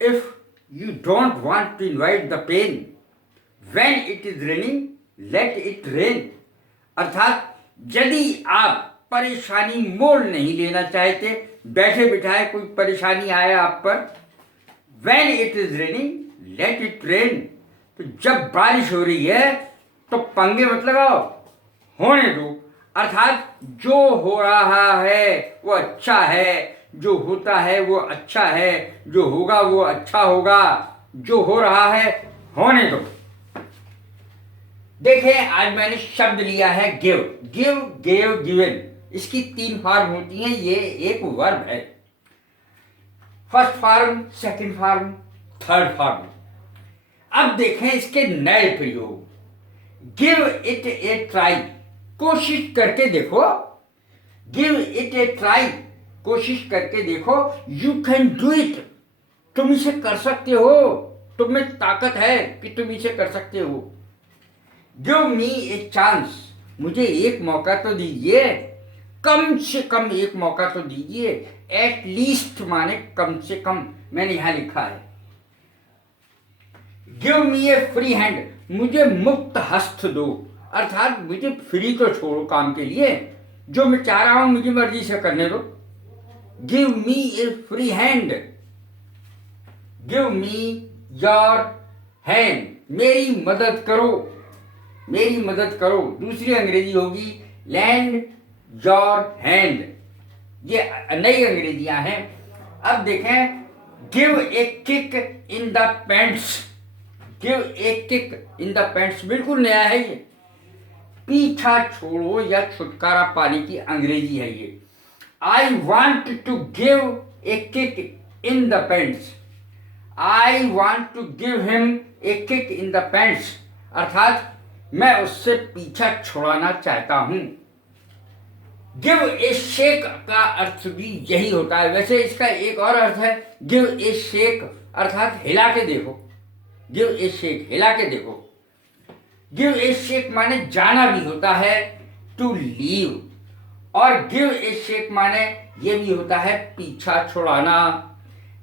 If you don't want to invite the pain, when it is raining, let it rain. अर्थात यदि आप परेशानी मोल नहीं लेना चाहते, बैठे बिठाए कोई परेशानी आए आप पर, when it is raining, let it rain. तो जब बारिश हो रही है तो पंगे मत लगाओ, होने दो. अर्थात जो हो रहा है वो अच्छा है, जो होता है वो अच्छा है, जो होगा वो अच्छा होगा, जो हो रहा है होने दो. देखें, आज मैंने शब्द लिया है गिव. Give, gave, given. इसकी 3 फॉर्म होती हैं. ये एक वर्ब है. First form, second form, third form. अब देखें इसके नए प्रयोग. गिव इट ए ट्राई, कोशिश करके देखो. गिव इट ए ट्राई, कोशिश करके देखो. यू कैन डू इट, तुम इसे कर सकते हो, तुम में ताकत है कि तुम इसे कर सकते हो. गिव मी ए चांस, मुझे एक मौका तो दीजिए, कम से कम एक मौका तो दीजिए. एट लीस्ट माने कम से कम, मैंने यहां लिखा है. गिव मी ए फ्री हैंड, मुझे मुक्त हस्त दो. अर्थात मुझे फ्री तो छोड़ो काम के लिए, जो मैं चाह रहा हूं मुझे मर्जी से करने दो. Give me A free hand. Give me your hand, मेरी मदद करो, मेरी मदद करो. दूसरी अंग्रेजी होगी लैंड योर हैंड. ये नई अंग्रेजियां हैं. अब देखें, give a kick in the pants. Give a kick in the pants बिल्कुल नया है. ये पीछा छोड़ो या छुटकारा पाने की अंग्रेजी है ये. I want to give a kick in the pants. I want to give him a kick in the pants. अर्थात मैं उससे पीछा छुड़ाना चाहता हूं. गिव ए शेक का अर्थ भी यही होता है. वैसे इसका एक और अर्थ है, गिव ए शेक, अर्थात हिला के देखो. गिव ए शेक, हिला के देखो. गिव ए शेक माने जाना भी होता है, टू लीव. और गिव ए शेक माने ये भी होता है पीछा छुड़ाना.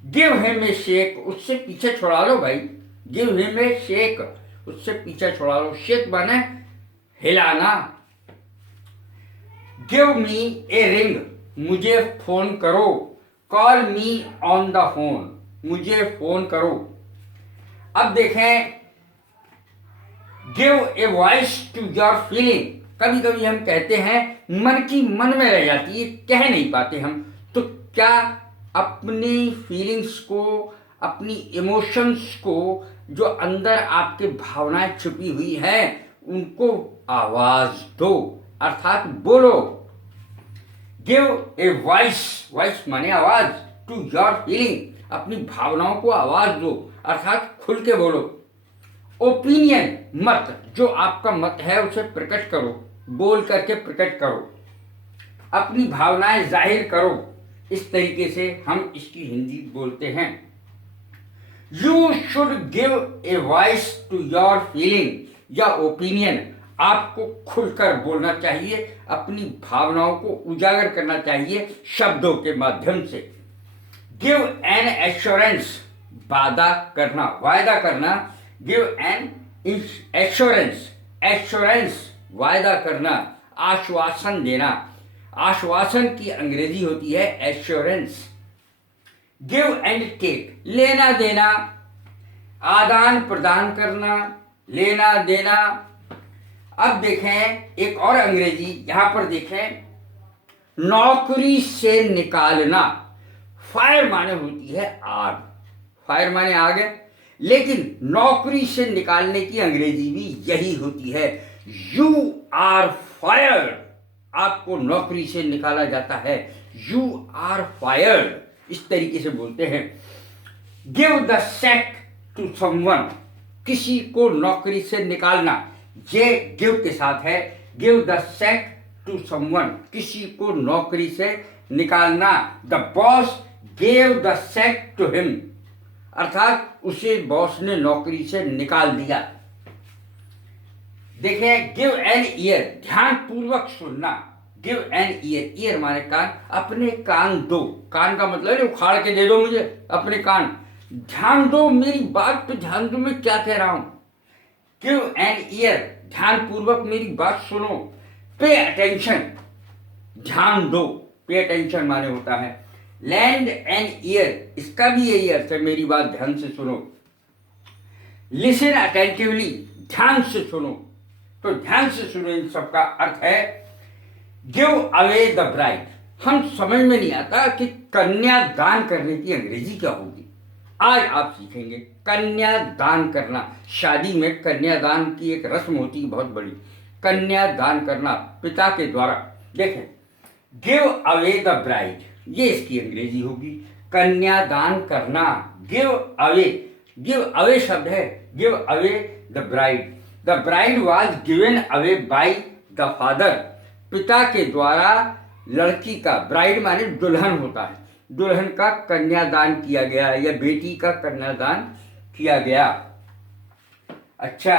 गिव हिम ए शेक, उससे पीछे छुड़ा लो भाई. गिव हिम ए शेक, उससे पीछा छुड़ा लो. शेक माने हिलाना. गिव मी ए रिंग, मुझे फोन करो. Call me on the phone, मुझे फोन करो. अब देखें, give a voice to your feeling. कभी कभी हम कहते हैं मन की मन में रह जाती है, कह नहीं पाते हम. तो क्या अपनी फीलिंग्स को, अपनी इमोशंस को, जो अंदर आपके भावनाएं छुपी हुई हैं, उनको आवाज दो, अर्थात बोलो. गिव ए वॉइस, वॉइस माने आवाज, टू योर फीलिंग, अपनी भावनाओं को आवाज दो, अर्थात खुल के बोलो. ओपिनियन, मत, जो आपका मत है उसे प्रकट करो, बोल करके प्रकट करो, अपनी भावनाएं जाहिर करो. इस तरीके से हम इसकी हिंदी बोलते हैं. You should give a voice to your feeling या ओपिनियन. आपको खुलकर बोलना चाहिए, अपनी भावनाओं को उजागर करना चाहिए शब्दों के माध्यम से. गिव एन एश्योरेंस, वादा करना, वायदा करना. गिव एन एश्योरेंस, एश्योरेंस वायदा करना, आश्वासन देना. आश्वासन की अंग्रेजी होती है एश्योरेंस. गिव एंड टेक, लेना देना, आदान प्रदान करना, लेना देना. अब देखें एक और अंग्रेजी, यहां पर देखें, नौकरी से निकालना. फायर माने होती है आग, फायर माने आग है, लेकिन नौकरी से निकालने की अंग्रेजी भी यही होती है. यू आर फायर्ड, आपको नौकरी से निकाला जाता है. यू आर फायर्ड, इस तरीके से बोलते हैं. Give the sack to someone, किसी को नौकरी से निकालना, ये गिव के साथ है. Give the sack to someone, किसी को नौकरी से निकालना. The boss gave the sack to him, अर्थात उसे बॉस ने नौकरी से निकाल दिया. देखें, गिव एन ईयर, ध्यान पूर्वक सुनना. गिव एन ईयर, ईयर माने कान, अपने कान दो. कान का मतलब है उखाड़ के दे दो मुझे अपने कान. ध्यान दो, मेरी बात पे ध्यान दो, मैं क्या कह रहा हूं। गिव एन ईयर, ध्यान पूर्वक मेरी बात सुनो। पे अटेंशन, ध्यान दो, पे अटेंशन माने होता है। लैंड एन ईयर, इसका भी यही अर्थ है, मेरी बात ध्यान से सुनो। लिसन अटेंटिवली, ध्यान से सुनो। तो ध्यान से सुनो, इन सबका अर्थ है गिव अवे द ब्राइड। हम समझ में नहीं आता कि कन्यादान करने की अंग्रेजी क्या होगी। आज आप सीखेंगे कन्यादान करना। शादी में कन्यादान की एक रस्म होती है बहुत बड़ी, कन्यादान करना पिता के द्वारा। देखें, गिव अवे द ब्राइड, ये इसकी अंग्रेजी होगी, कन्यादान करना। गिव अवे, गिव अवे शब्द है, give away the bride. The bride was given away by the father, पिता के द्वारा लड़की का, ब्राइड माने दुल्हन होता है, दुल्हन का कन्यादान किया गया या बेटी का कन्यादान किया गया। अच्छा,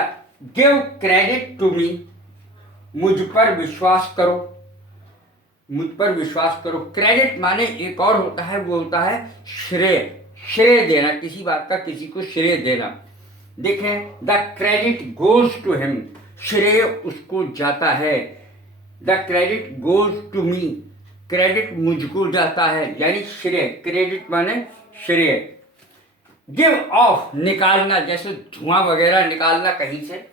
गिव क्रेडिट टू मी, मुझ पर विश्वास करो, मुझ पर विश्वास करो। क्रेडिट माने एक और होता है, वो होता है श्रेय, श्रेय देना, किसी बात का किसी को श्रेय देना। देखें, the credit goes to him, श्रेय उसको जाता है। The credit goes to me, credit मुझको जाता है, यानी श्रेय। क्रेडिट माने श्रेय। गिव ऑफ, निकालना, जैसे धुआं वगैरह निकालना कहीं से।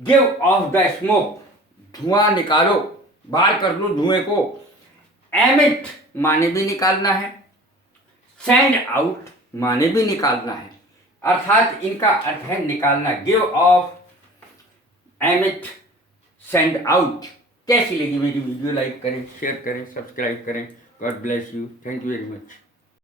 गिव ऑफ द स्मोक, धुआं निकालो, बाहर कर लो धुएं को। एमिट माने भी निकालना है, सेंड आउट माने भी निकालना है, अर्थात इनका अर्थ है निकालना। Give of, emit, send out. कैसी लगी मेरी वीडियो? लाइक करें, शेयर करें, सब्सक्राइब करें। God bless you, thank you very much.